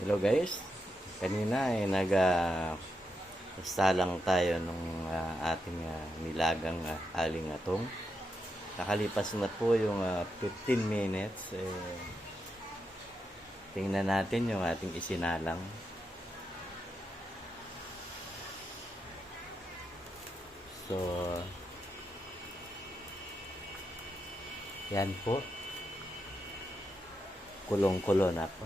Hello guys, kanina ay salang tayo nung ating nilagang aling atong. Nakalipas na po yung 15 minutes. Tingnan natin yung ating isinalang. So, yan po. Kulong-kulo na po.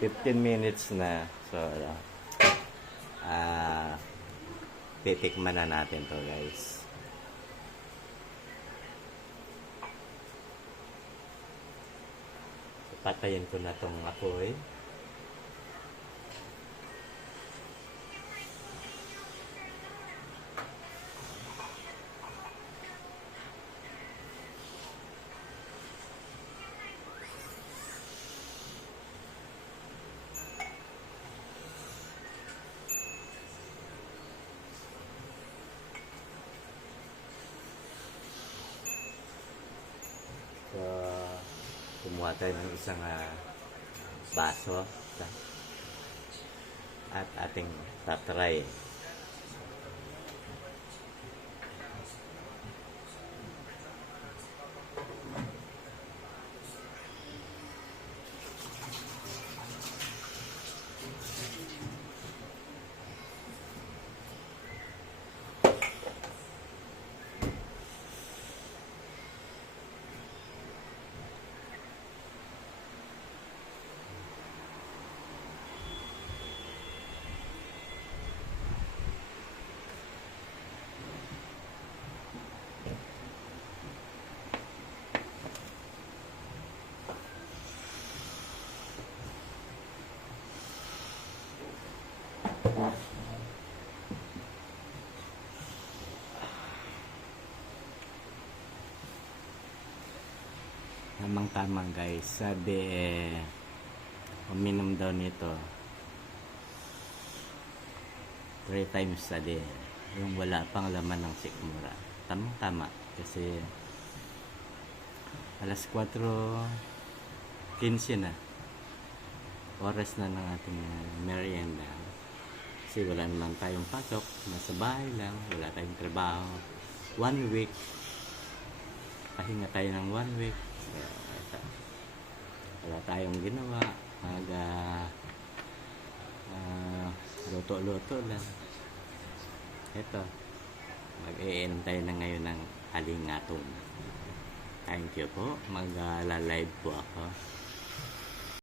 15 minutes na. So, titikman na natin to guys. So, patayin ko na tong apoy. So, kumuha tayo ng isang baso at ating tatry. Tamang-tamang guys. Sabi uminom daw nito 3 times a day. Yung wala pang laman ng sikmura. Tamang-tama. Kasi alas 4:15 na. Oras na ng ating merienda. Kasi wala naman tayong pasok. Nasa bahay lang. Wala tayong trabaho. 1 week. Pahinga tayo ng 1 week. Wala tayong ginawa. Luto-luto lang. Ito. Mag-iinom tayo na ngayon ng aling atong. Thank you po. Mag-live po ako.